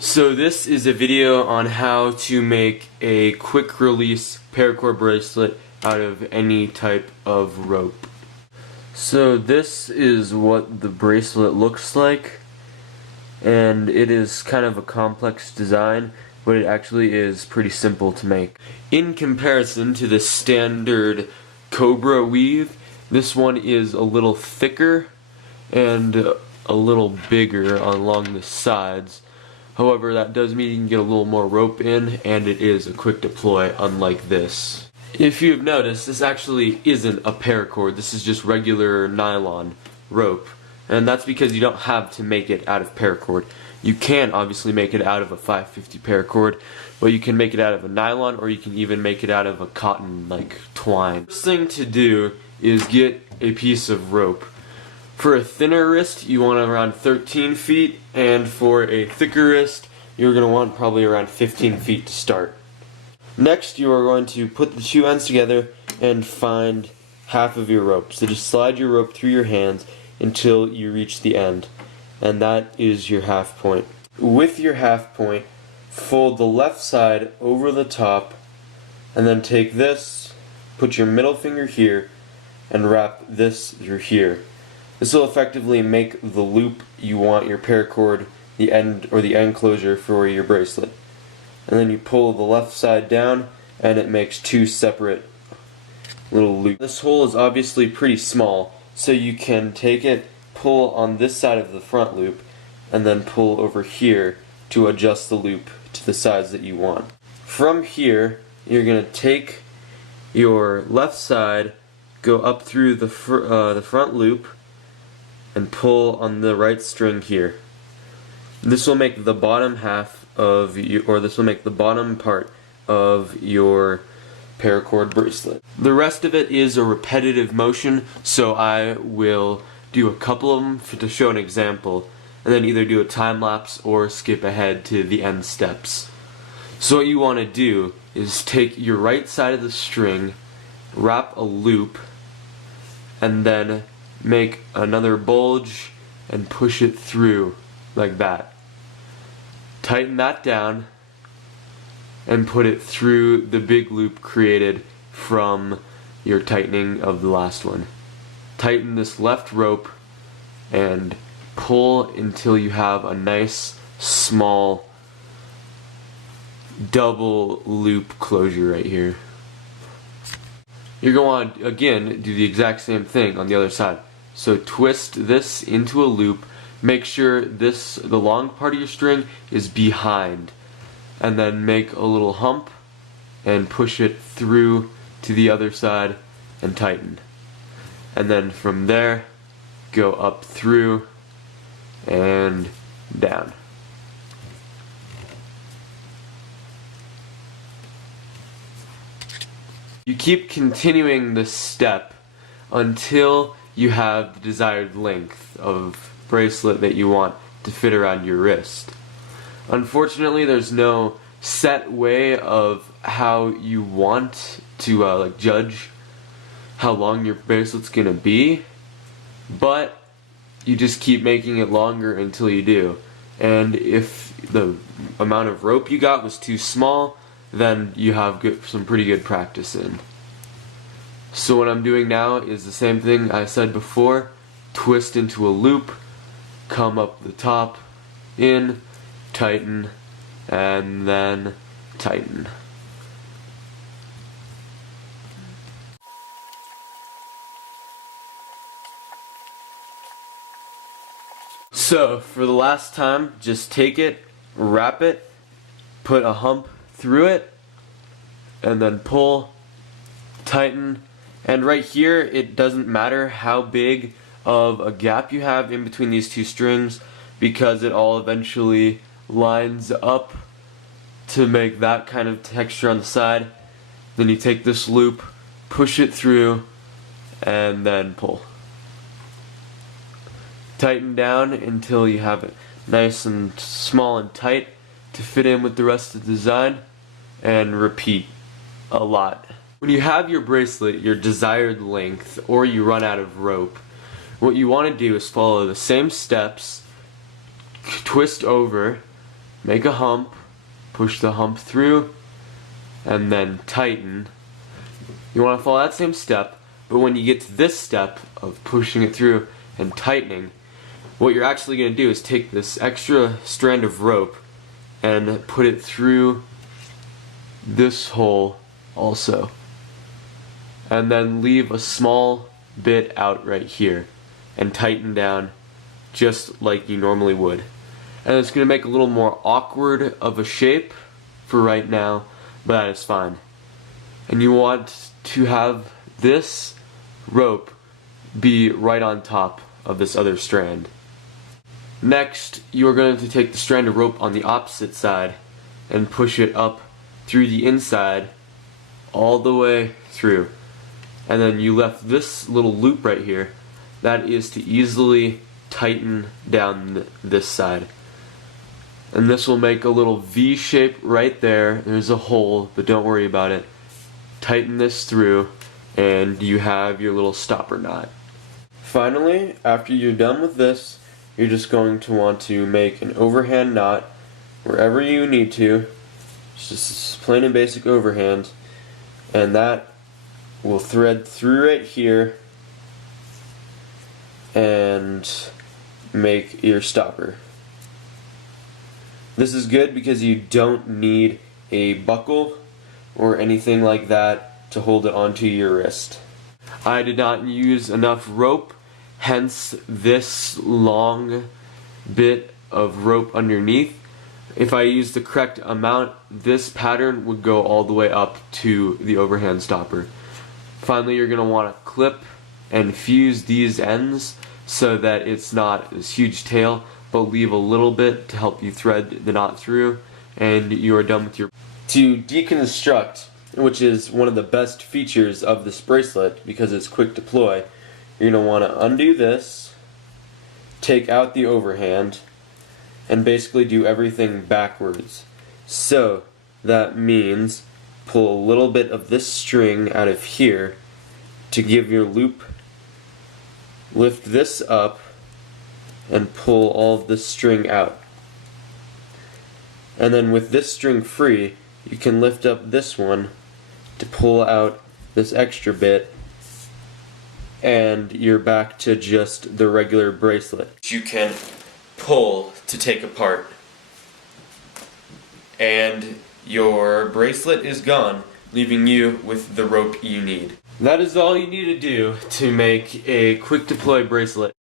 So this is a video on how to make a quick release paracord bracelet out of any type of rope. So this is what the bracelet looks like, and it is kind of a complex design, but it actually is pretty simple to make. In comparison to the standard Cobra weave, this one is a little thicker and a little bigger along the sides. However, that does mean you can get a little more rope in, and it is a quick deploy, unlike this. If you've noticed, this actually isn't a paracord. This is just regular nylon rope, and that's because you don't have to make it out of paracord. You can obviously make it out of a 550 paracord, but you can make it out of a nylon, or you can even make it out of a cotton, like twine. First thing to do is get a piece of rope. For a thinner wrist, you want around 13 feet, and for a thicker wrist, you're going to want probably around 15 feet to start. Next, you are going to put the two ends together and find half of your rope. So just slide your rope through your hands until you reach the end, and that is your half point. With your half point, fold the left side over the top, and then take this, put your middle finger here, and wrap this through here. This will effectively make the loop you want your paracord, the end or the end closure for your bracelet. And then you pull the left side down, and it makes two separate little loops. This hole is obviously pretty small, so you can take it, pull on this side of the front loop, and then pull over here to adjust the loop to the size that you want. From here, you're going to take your left side, go up through the front loop, and pull on the right string here. This will make the bottom half of this will make the bottom part of your paracord bracelet. The rest of it is a repetitive motion, so I will do a couple of them to show an example, and then either do a time lapse or skip ahead to the end steps. So what you want to do is take your right side of the string, wrap a loop, and then make another bulge and push it through like that. Tighten that down and put it through the big loop created from your tightening of the last one. Tighten this left rope and pull until you have a nice small double loop closure right here. You're going to again do the exact same thing on the other side. So twist this into a loop, make sure the long part of your string is behind, and then make a little hump and push it through to the other side and tighten. And then from there, go up through and down. You keep continuing this step until you have the desired length of bracelet that you want to fit around your wrist. Unfortunately, there's no set way of how you want to judge how long your bracelet's gonna be, but you just keep making it longer until you do. And if the amount of rope you got was too small, then you have some pretty good practice in. So what I'm doing now is the same thing I said before. Twist into a loop, come up the top, in, tighten, and then tighten. So for the last time, just take it, wrap it, put a hump through it, and then pull, tighten. And right here, it doesn't matter how big of a gap you have in between these two strings, because it all eventually lines up to make that kind of texture on the side. Then you take this loop, push it through, and then pull. Tighten down until you have it nice and small and tight to fit in with the rest of the design, and repeat a lot. When you have your bracelet your desired length, or you run out of rope, what you want to do is follow the same steps, twist over, make a hump, push the hump through, and then tighten. You want to follow that same step, but when you get to this step of pushing it through and tightening, what you're actually going to do is take this extra strand of rope and put it through this hole also, and then leave a small bit out right here and tighten down just like you normally would. And it's going to make a little more awkward of a shape for right now, but that is fine. And you want to have this rope be right on top of this other strand. Next, you are going to take the strand of rope on the opposite side and push it up through the inside all the way through. And then you left this little loop right here. That is to easily tighten down this side. And this will make a little V shape right there. There's a hole, but don't worry about it. Tighten this through and you have your little stopper knot. Finally, after you're done with this, you're just going to want to make an overhand knot wherever you need to. Just plain and basic overhand, and that will thread through right here and make your stopper. This is good because you don't need a buckle or anything like that to hold it onto your wrist. I did not use enough rope, hence this long bit of rope underneath. If I used the correct amount, this pattern would go all the way up to the overhand stopper. Finally, you're going to want to clip and fuse these ends so that it's not this huge tail, but leave a little bit to help you thread the knot through, and you are done with your... To deconstruct, which is one of the best features of this bracelet because it's quick deploy, you're going to want to undo this, take out the overhand, and basically do everything backwards. So that means pull a little bit of this string out of here to give your loop, lift this up, and pull all of this string out. And then with this string free, you can lift up this one to pull out this extra bit, and you're back to just the regular bracelet. You can pull to take apart, and your bracelet is gone, leaving you with the rope you need. That is all you need to do to make a quick deploy bracelet.